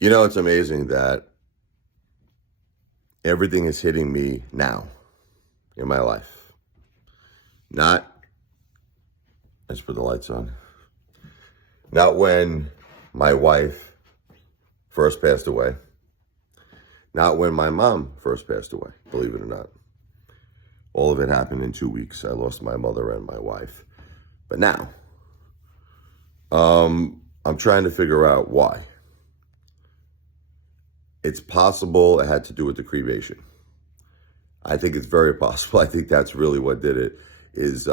It's amazing that everything is hitting me now in my life. Not, let's put the lights on. Not when my wife first passed away. Not when my mom first passed away, believe it or not. All of it happened in 2 weeks. I lost my mother and my wife. But now, I'm trying to figure out why. It's possible it had to do with the cremation. I think it's very possible. I think that's really what did it, is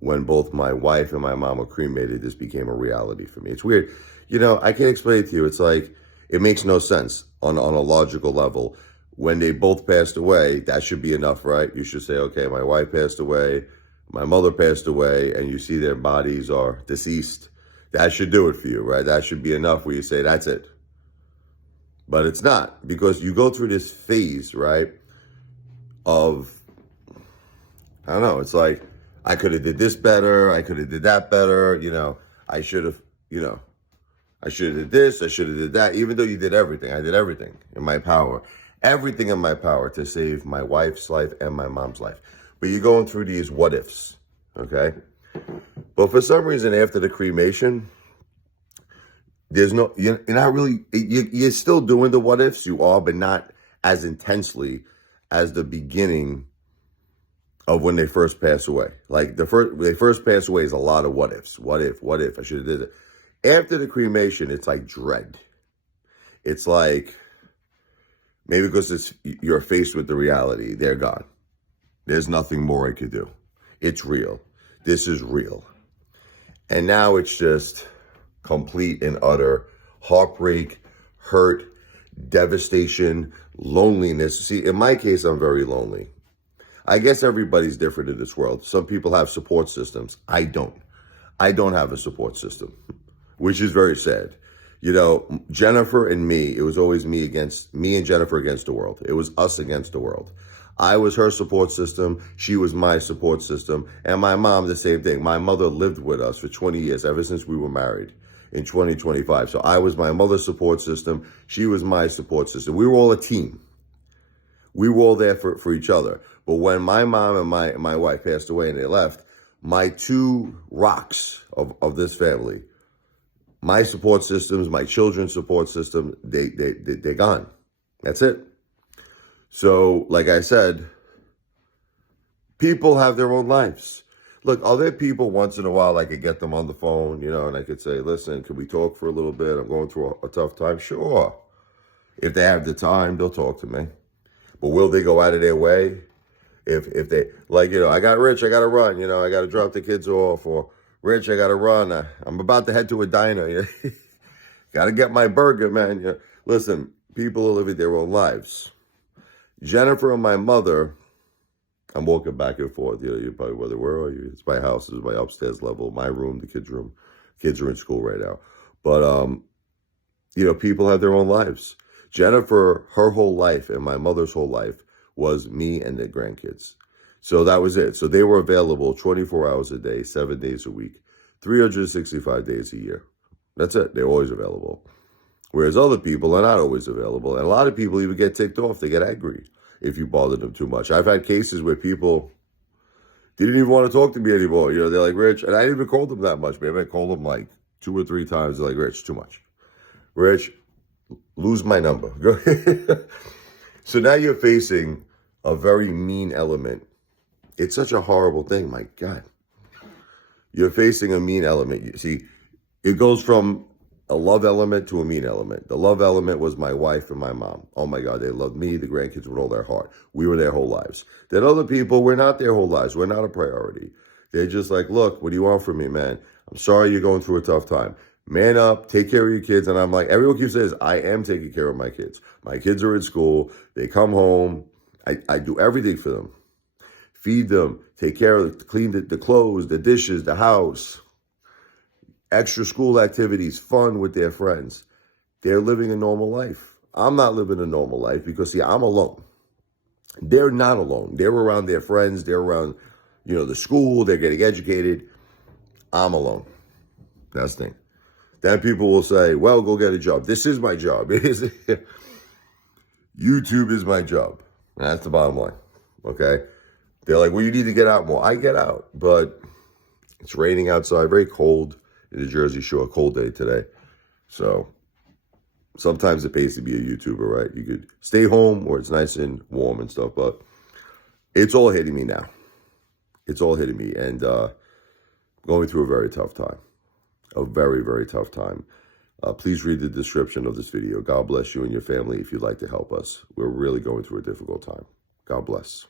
when both my wife and my mom were cremated, this became a reality for me. It's weird. I can't explain it to you. It's like, it makes no sense on a logical level. When they both passed away, that should be enough, right? You should say, okay, my wife passed away, my mother passed away, and you see their bodies are deceased. That should do it for you, right? That should be enough where you say, that's it. But it's not, because you go through this phase, right, of, I don't know, it's like, I could have did this better, I could have did that better, I should have, I should have did this, I should have did that. Even though you did everything, I did everything in my power. Everything in my power to save my wife's life and my mom's life. But you're going through these what ifs, okay? But for some reason, after the cremation, there's no, you're not really, you're still doing the what ifs, you are, but not as intensely as the beginning of when they first pass away. Like when they first pass away is a lot of what ifs. What if, I should have did it. After the cremation, it's like dread. It's like, maybe because you're faced with the reality, they're gone. There's nothing more I could do. It's real. This is real. And now it's just complete and utter heartbreak, hurt, devastation, loneliness. See, in my case, I'm very lonely. I guess everybody's different in this world. Some people have support systems. I don't. I don't have a support system, which is very sad. Jennifer and me, it was always me and Jennifer against the world. It was us against the world. I was her support system. She was my support system. And my mom, the same thing. My mother lived with us for 20 years, ever since we were married in 2025. So I was my mother's support system. She was my support system. We were all a team. We were all there for each other. But when my mom and my wife passed away and they left, my two rocks of this family, my support systems, my children's support system, they're gone. That's it. So, like I said, people have their own lives. Look, are there people once in a while I could get them on the phone, and I could say, listen, can we talk for a little bit? I'm going through a tough time. Sure. If they have the time, they'll talk to me. But will they go out of their way? If they, I got Rich, I got to run, I got to drop the kids off, or Rich, I got to run. I'm about to head to a diner. Got to get my burger, man. Listen, people are living their own lives. Jennifer and my mother, I'm walking back and forth. You're probably wondering, where are you? It's my house. It's my upstairs level, my room, the kids' room. Kids are in school right now. But, people have their own lives. Jennifer, her whole life and my mother's whole life was me and their grandkids. So that was it. So they were available 24 hours a day, 7 days a week, 365 days a year. That's it. They're always available. Whereas other people are not always available. And a lot of people even get ticked off. They get angry if you bother them too much. I've had cases where people didn't even want to talk to me anymore. They're like, Rich, and I didn't even call them that much. Maybe I called them like 2 or 3 times. They're like, Rich, too much. Rich, lose my number. So now you're facing a very mean element. It's such a horrible thing. My God. You're facing a mean element. You see, it goes from a love element to a mean element. The love element was my wife and my mom. Oh my God, they loved me, the grandkids with all their heart. We were their whole lives. Then other people, we're not their whole lives. We're not a priority. They're just like, look, what do you want from me, man? I'm sorry you're going through a tough time. Man up, take care of your kids. And I'm like, everyone keeps saying, I am taking care of my kids. My kids are in school. They come home. I do everything for them. Feed them, take care of them, clean the clothes, the dishes, the house. Extra school activities, fun with their friends. They're living a normal life. I'm not living a normal life because, see, I'm alone. They're not alone. They're around their friends. They're around, the school. They're getting educated. I'm alone. That's the thing. Then people will say, well, go get a job. This is my job. YouTube is my job. That's the bottom line. Okay? They're like, well, you need to get out more. I get out, but it's raining outside, very cold in the Jersey Shore, cold day today. So sometimes it pays to be a YouTuber, right? You could stay home where it's nice and warm and stuff, but it's all hitting me now. It's all hitting me, and going through a very tough time. A very, very tough time. Please read the description of this video. God bless you and your family if you'd like to help us. We're really going through a difficult time. God bless.